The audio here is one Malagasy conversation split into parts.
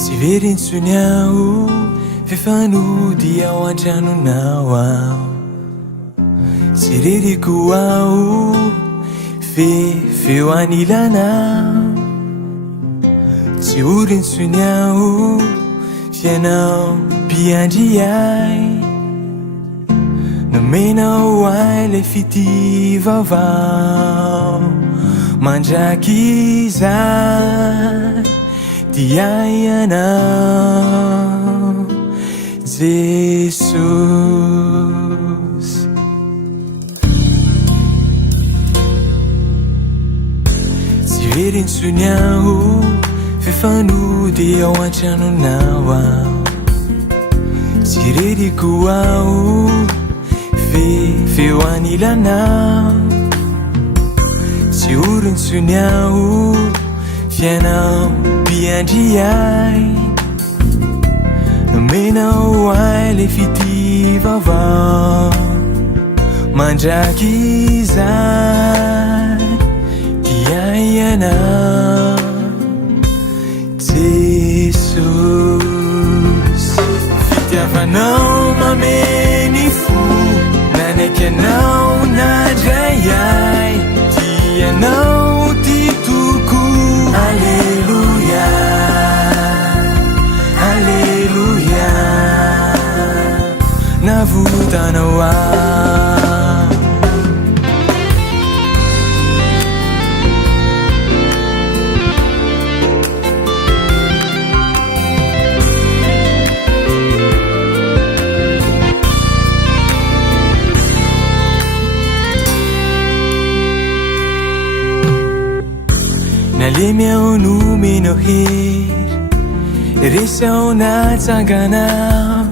Tsy very intsony aho fifanody ao an-tranonao aho tsy reriko aho feo anilanao tsy orintsony aho fianao mpiandriay nomenao ay le fity vaovao mandraky izay diaianao Jesus tsy very intsony aho fifanody ao an-tranonao aho tsy reriko aho feo anilanao tsy orintsony aho fianao mpiandriay nomenao ay le fity vaovao mandraky izay diaianao Jesus fitiavanao mameny fo nanaiky anao nadray ay tianao ty toko Alleluia Alleluia navutanao aho nalemy aho nomenao hery resao natsanganao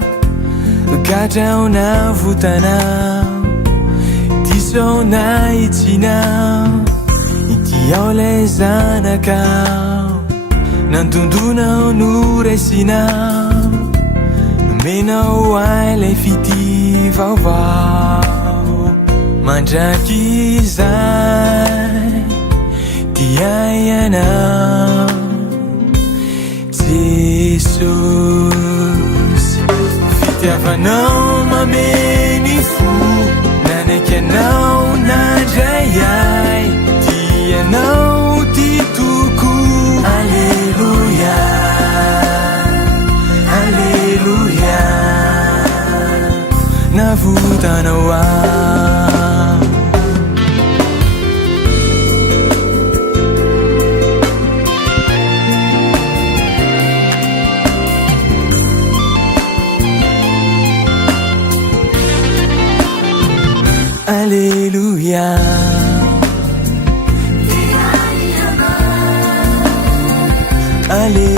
gadrao navutanao disao naitsinao itiao lay zanakao nantondonao noraisinao nomenao ay lay fity vaovao mandraky izay diaianao Jesus fitiavanao mameny fo nanaiky anao nadray ay tianao ty toko Alleluia Alleluia navutanao aho Alleluia Alleluia